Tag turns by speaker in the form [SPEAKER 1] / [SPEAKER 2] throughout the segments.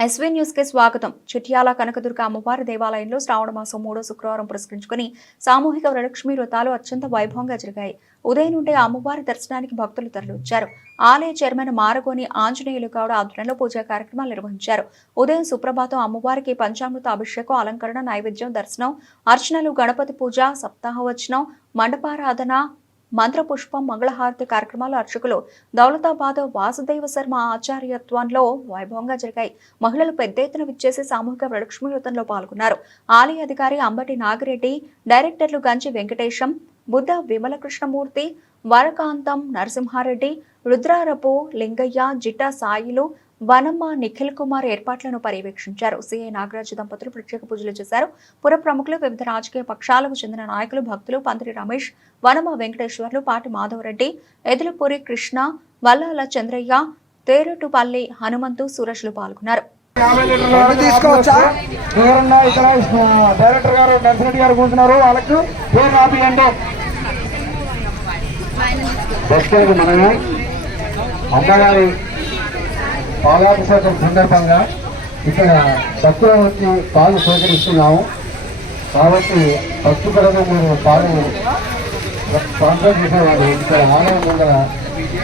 [SPEAKER 1] SV న్యూస్కి స్వాగతం. చిట్యాల కనకదుర్గ అమ్మవారి దేవాలయంలో శ్రావణ మాసం మూడో శుక్రవారం పురస్కరించుకుని సామూహిక వరలక్ష్మి వ్రతాలు అత్యంత వైభవంగా జరిగాయి. ఉదయం నుండి అమ్మవారి దర్శనానికి భక్తులు తరలివచ్చారు. ఆలయ చైర్మన్ మారగోని ఆంజనేయులు గౌడ ఆధ్వర్యంలో పూజా కార్యక్రమాలు నిర్వహించారు. ఉదయం సుప్రభాతం అమ్మవారికి పంచామృత అభిషేకం అలంకరణ నైవేద్యం దర్శనం అర్చనలు గణపతి పూజ సప్తాహవచనం మండపారాధన మంత్రపుష్పం మంగళహారతి కార్యక్రమాలు అర్చకులు దౌలతాబాద్ వాసుదేవ శర్మ ఆచార్యత్వంలో వైభవంగా జరిగాయి. మహిళలు పెద్ద ఎత్తున విచ్చేసి సామూహిక వరలక్ష్మి పాల్గొన్నారు. ఆలయ అధికారి అంబటి నాగిరెడ్డి డైరెక్టర్లు గంజి వెంకటేశం బుద్ధ విమల కృష్ణమూర్తి వరకాంతం నరసింహారెడ్డి రుద్రారపు లింగయ్య జిట్టా సాయిలు వనమ్మ నిఖిల్ కుమార్ ఏర్పాట్లను పర్యవేక్షించారు. సిఐ నాగరాజు దంపతులు ప్రత్యేక పూజలు చేశారు. పుర ప్రముఖులు వివిధ రాజకీయ పక్షాలకు చెందిన నాయకులు భక్తులు పంత్రి రమేష్ వనమ వెంకటేశ్వర్లు పాటి మాధవరెడ్డి ఎదులపూరి కృష్ణ వల్లాల చంద్రయ్య తేరుటుపల్లి హనుమంతు సురేష్లు పాల్గొన్నారు.
[SPEAKER 2] డైరెక్టర్ గారు నర్సిరెడ్డి గారు కూర్చున్నారు. వాళ్ళకు అమ్మగారి పాలాభిషేకం సందర్భంగా ఇక్కడ భక్తుల వచ్చి పాలు సేకరిస్తున్నాము. కాబట్టి భక్తు భక్తులకు మీరు పాలు స్పాన్సర్ చేసేవారు. ఇక్కడ ఆలయం ముందర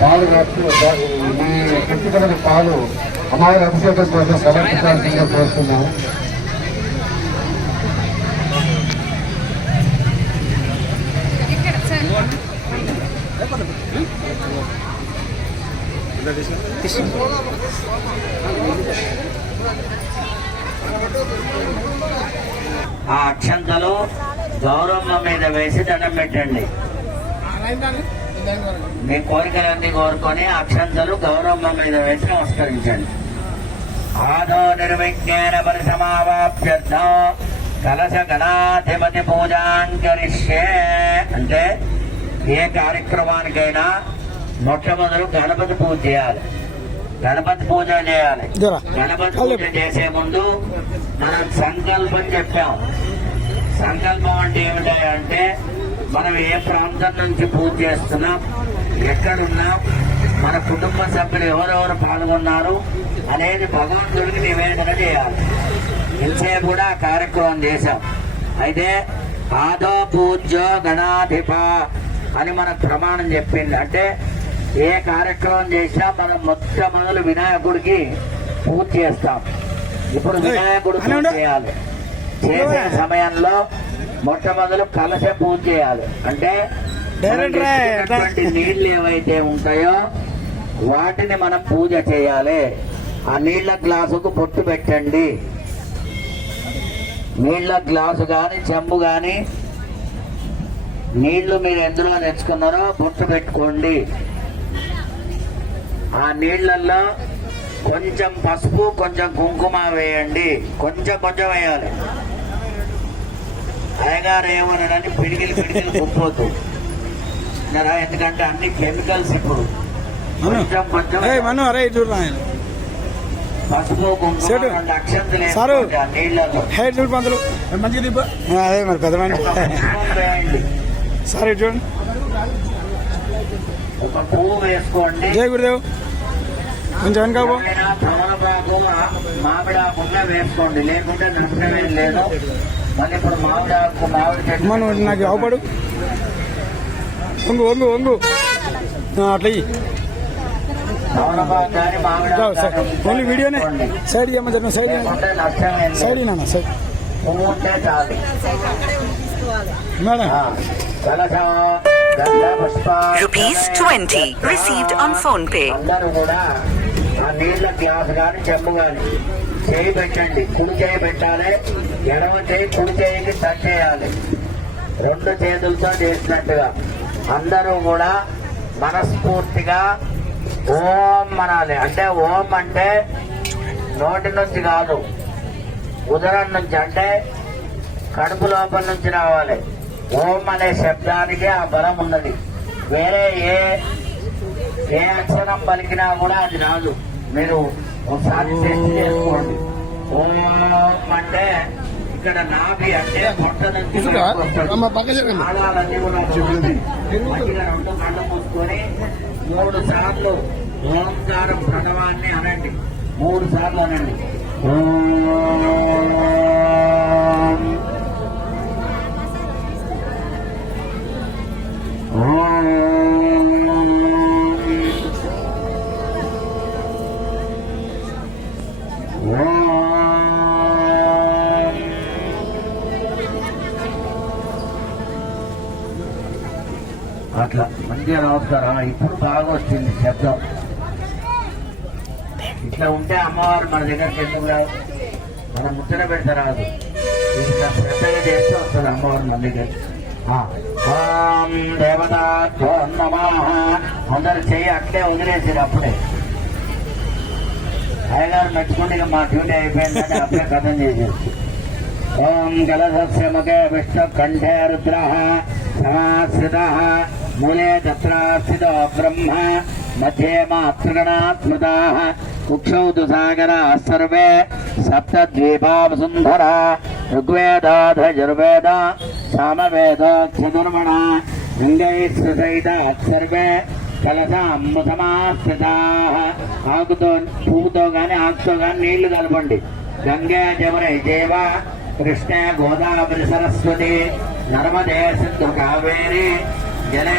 [SPEAKER 2] పాలు మీ మీ భక్తులకు పాలు అమ్మవారి అభిషేకం కోసం సమర్పించాల్సిందిగా కోరుతున్నాము.
[SPEAKER 3] ఆ అక్షంతలు గౌరమ్మ మీద వేసి దండం పెట్టండి. మీ కోరికలన్నీ కోరుకొని అక్షంతలు గౌరమ్మ మీద వేసి నమస్కరించండి. ఆదో నిర్విజ్ఞాన పరిసమావాప్యర్థం కలశ గణాధిపతి పూజాంకరిష్యే అంటే ఏ కార్యక్రమానికైనా మొట్టమొదలు గణపతి పూజ చేయాలి. గణపతి పూజ చేయాలి. గణపతి పూజ చేసే ముందు మనం సంకల్పం చెప్పాం. సంకల్పం అంటే ఏమిటి అంటే మనం ఏ ప్రాంతం నుంచి పూజ చేస్తున్నాం ఎక్కడున్నాం మన కుటుంబ సభ్యులు ఎవరెవరు పాల్గొన్నారు అనేది భగవంతుడికి నివేదన చేయాలి. ఇంతే కూడా కార్యక్రమం చేశాం. అయితే ఆదో పూజ్య గణాధిప అని మనకు ప్రమాణం చెప్పింది. అంటే ఏ కార్యక్రమం చేసినా మనం మొట్టమొదలు వినాయకుడికి పూజ చేస్తాం. ఇప్పుడు వినాయకుడు పూజ చేయాలి. చేసే సమయంలో మొట్టమొదలు కలశ పూజ చేయాలి. అంటే నీళ్ళు ఏవైతే ఉంటాయో వాటిని మనం పూజ చేయాలి. ఆ నీళ్ళ గ్లాసుకు బొట్టు పెట్టండి. నీళ్ళ గ్లాసు గాని చెంబు గాని నీళ్ళు మీరు ఎందులో తెచ్చుకున్నారో బొట్టు పెట్టుకోండి. ఆ నీళ్ళలో కొంచెం పసుపు కొంచెం కుంకుమ వేయండి. కొంచెం కొంచెం వేయాలి. అయ్యగారు ఏమన్నాడని పిడికిలు పిడికిలు కుప్పొద్దు. జరా ఎందుకంటే అన్ని కెమికల్స్ ఇప్పుడు. కొంచెం కొంచెం.
[SPEAKER 4] ఏయ్ మను అరే ఇటు రా ఆయన.
[SPEAKER 3] పసుపు కుంకుమ
[SPEAKER 4] సెటు.
[SPEAKER 3] రెండు అక్షంతలు
[SPEAKER 4] సారు.
[SPEAKER 3] వేసుకోండి ఆ నీళ్ళలో
[SPEAKER 4] హే చూడు పంతులు మంచి దిబ్బ అదే మరి పెద్ద మంది
[SPEAKER 3] ఒక పువ్వు వేయండి.
[SPEAKER 4] సరే ఇటు చూడండి
[SPEAKER 3] ఒక పువ్వు వేసుకోండి.
[SPEAKER 4] జయ గురుదేవ్. కొంచెం వెనక పో
[SPEAKER 3] వేసుకోండి లేకుంటే నష్టమేం లేదు మళ్ళీ ఇప్పుడు మామిడాకు మామిడి చెట్టు
[SPEAKER 4] నాకు అవపడు వంగు వంగు వంగు. ఆ, అట్లా ఓన్లీ వీడియోనే. సైడ్ చేయమని చెప్పిన సైడ్ సైడ్ నాన్న side. Madam.
[SPEAKER 5] Rupees 20 received on phone pay.
[SPEAKER 3] ఆ నీళ్ళ గ్లాస్ కానీ చెంబు కానీ చేయి పెట్టండి. కుడి చేయి పెట్టాలి. ఎడమ చేయి కుడి చేయికి టచ్ చేయాలి. రెండు చేతులతో చేసినట్టుగా. అందరూ కూడా మనస్ఫూర్తిగా ఓం అనాలి. అంటే ఓం అంటే నోటి నుంచి కాదు ఉదరం నుంచి అంటే కడుపు లోపల నుంచి రావాలి. ఓం అనే శబ్దానికి ఆ బలం ఉన్నది. వేరే ఏ ఏ అక్షరం పలికినా కూడా అది రాదు. మీరు ఒకసారి టెస్ట్ చేసుకోండి. ఓం అంటే ఇక్కడ నాభి అంటే పొట్ట నుంచి బయటకు వస్తుంది. నాళాలన్నీ కూడా వస్తాయి. మంచిగా రెండు కళ్ళు మూసుకొని మూడు సార్లు ఓంకారం ప్రణవాన్ని అనండి. మూడు సార్లు అనండి. ఓం అట్లా నమస్కారం ఇప్పుడు బాగా వచ్చింది శబ్దం. ఇట్లా ఉంటే అమ్మవారు మన దగ్గర ఎందుకు రాదు మనం ముచ్చట పెడితే రాదు. ఇంకా శ్రద్ధగా చేస్తే వస్తుంది అమ్మవారు మన దగ్గర ఓం దేవతాభ్యో అందరు చెయ్యి అట్లే వదిలేసారు అప్పుడే. అయ్యగారు మెచ్చుకుంటే ఇక మా డ్యూటీ అయిపోయిందని అప్పుడే కథం చేసేసి ఓం జలసస్య విష్ణు కంఠే రుద్ర సమాశ్రిత మూలే తత్రాస్థితో బ్రహ్మ మధ్యే మాతృగణా స్మృతా కుక్షౌ తు సాగరా సర్వే సప్తద్వీపావసుంధర ఋగ్వేదాధజుర్వేద సామవేద చతుర్మణ లింగైస్సైత సర్వే కలసాం ముసమాశ్రితా ఆకుతో పువ్వుతో కానీ ఆకుతో కానీ నీళ్ళు కలపండి గంగా జమునై దేవ కృష్ణ గోదావరి సరస్వతి నర్మదే సింధు కావేరి జనే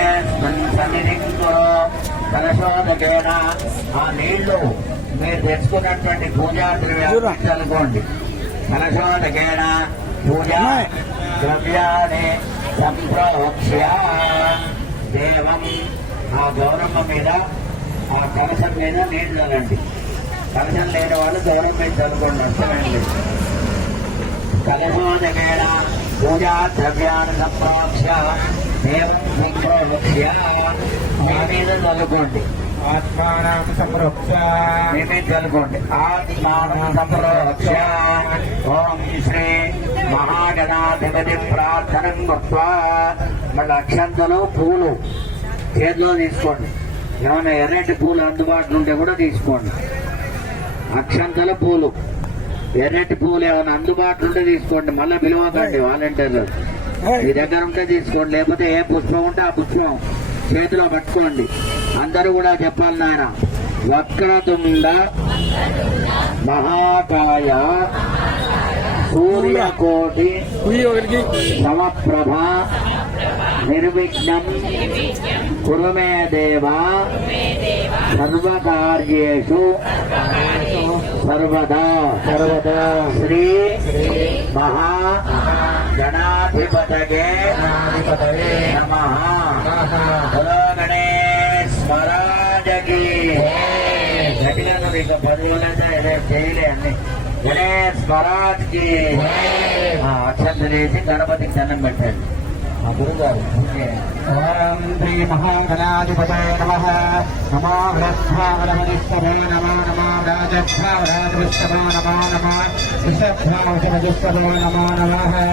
[SPEAKER 3] సన్నిధింకో కలశోదకేన ఆ నీళ్ళు మీరు తెచ్చుకున్నటువంటి పూజా ద్రవ్యాలు చదువుకోండి కలశోదకేన పూజా ద్రవ్యాన్ని సంప్రోక్ష్య దేవం ఆ గౌరమ్మ మీద ఆ కలశం మీద నీళ్ళు అనండి కలశం లేని వాళ్ళు గౌరవం మీద చదువుకోండి అర్థమైంది కలశోదకేణ పూజా ద్రవ్యాన్ని సంప్రోక్ష్య చదువుకోండి
[SPEAKER 4] ఆత్మానం సంరక్ష.
[SPEAKER 3] ఆత్మానం ఓం శ్రీ మహాగణాధిపతి ప్రార్థనం గొప్ప. మళ్ళీ అక్షంతలు పూలు. చేతిలో తీసుకోండి. ఏమైనా ఎర్రటి పూలు అందుబాటులో ఉంటే కూడా తీసుకోండి. అక్షంతల పూలు. ఎర్రటి పూలు ఏమైనా అందుబాటులో ఉంటే తీసుకోండి. మళ్ళీ పిలవకండి వాలంటీర్లు. మీ దగ్గర ఉంటే తీసుకోండి లేకపోతే ఏ పుష్పం ఉంటే ఆ పుష్పం చేతిలో పట్టుకోండి. అందరూ కూడా చెప్పాలి నాయన. వక్రతుండ మహాకాయ సూర్యకోటి సమప్రభ నిర్విఘ్నం కురు మే దేవ సర్వకార్యేషు సర్వదా. సర్వదా. శ్రీ మహా గణాధిపతగే నమః హలో గణేశ్వరాజకి గట్టిగా ఇక పది రోజులైతే చేయలే అన్ని గణేష్ స్వరాజ్కి అక్షంతలేసి గణపతికి దండం పెట్టండి.
[SPEAKER 2] ఓం శ్రీ మహాగణాధిపతే నమ. నమో వృద్ధావరమనిష్టమే నమో నమో రాజభావరాజవిష్టమో నమో నమో విషభ్రామశమజిష్టమో నమో నమః.